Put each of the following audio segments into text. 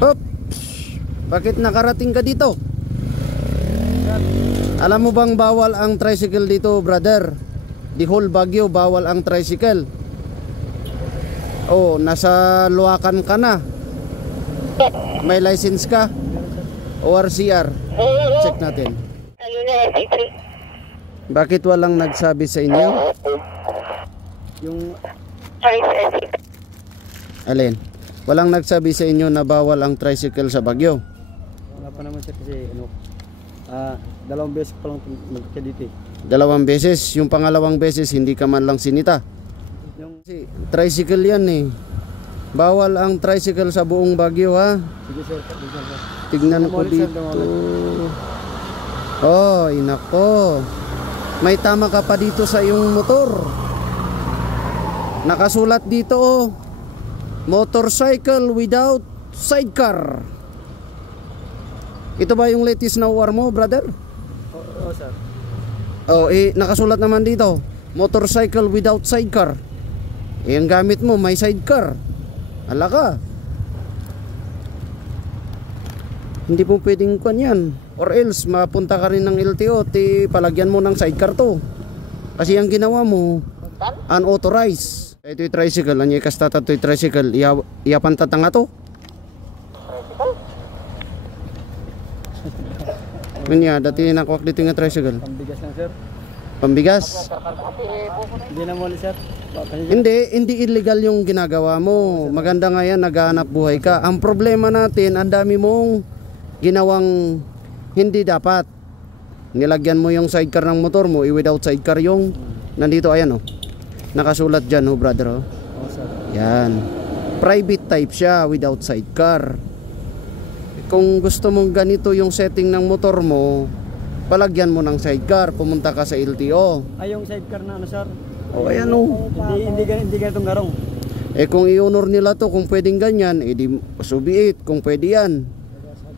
Oops! Bakit nakarating ka dito? Alam mo bang bawal ang tricycle dito, brother? The whole Baguio bawal ang tricycle. Oh, nasa Luacan ka na. May license ka? ORCR. Check natin. Bakit walang nagsabi sa inyo? Yung Alin? Walang nagsabi sa inyo na bawal ang tricycle sa Baguio? wala pa naman siya kasi dalawang beses pa lang nagkakya dito eh. Dalawang beses. Yung pangalawang beses hindi ka man lang sinita. Yung Kasi tricycle yan eh. Bawal ang tricycle sa buong Baguio, ha. sige sir, sir. Tignan ko dito. Oh, inako. May tama ka pa dito sa iyong motor. Nakasulat dito, oh. Motorcycle without sidecar. Ito ba yung latest na UR mo, brother? Oo sir. Oh, nakasulat naman dito, motorcycle without sidecar. Ang gamit mo may sidecar. Ala ka. Hindi mo pwedeng kuan yan. Or else mapunta ka rin ng LTO, palagyan mo ng sidecar to. Kasi ang ginawa mo unauthorized. Ito yung tricycle, anya kastata to yung tricycle, iyapan tatanga to. Kanya, dati nakuwak dito yung tricycle. Pambigas lang sir. Pambigas? Hindi na muli sir. Hindi illegal yung ginagawa mo. Maganda nga yan, naghahanap buhay ka. Ang problema natin, ang dami mong ginawang hindi dapat. Nilagyan mo yung sidecar ng motor mo, without sidecar yung nandito, ayan oh. Nakasulat dyan oh, brother oh. Oo sir. Yan. Private type siya, without sidecar. Kung gusto mong ganito yung setting ng motor mo, palagyan mo ng sidecar, pumunta ka sa LTO. Ay yung sidecar na ano sir. O ayan o. Hindi ganitong garong. Kung i-honor nila to, kung pwedeng ganyan, di subiit, kung pwede yan.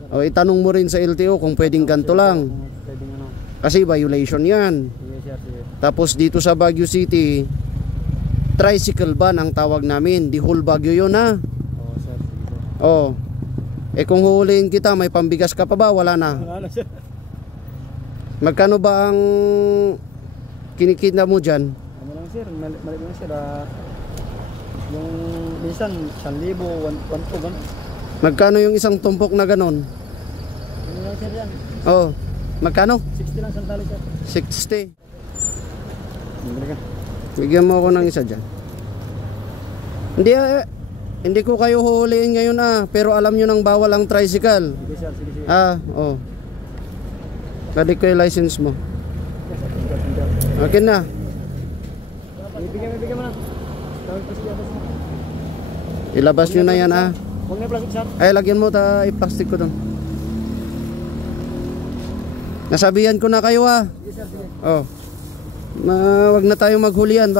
O itanong mo rin sa LTO kung pwedeng ganito lang. Pwedeng ano. Kasi violation yan. Sige sir, sige. Tapos dito sa Baguio City, tricycle ban ang tawag namin. The whole Baguio yun ha. Oo sir, sige sir. O. Kung huhulihin kita, may pambigas ka pa ba? Wala na. Wala na sir. Magkano ba ang kinikita mo dyan? Ano lang sir, mali lang sir. Yung minsan 1,000, 1,200 ganun. Magkano yung isang tumpok na ganon? Ano lang sir yan? Oh, magkano? 60 lang sandali sir. 60. Bumili ka. Bigyan mo ako ng isa dyan. Hindi ko kayo huhulihin ngayon pero alam nyo nang bawal ang tricycle. Sige sir, sige sir. Oh. Balik ko yung license mo. Okay na. Bigyan mo na. Tawag pa siya. Ilabas nyo na yan Huwag na plastic sir. Ay, lagyan mo i-plastic ko doon. Nasabihan ko na kayo Sige sir, sige. Oh. Wag na tayo maghulihan.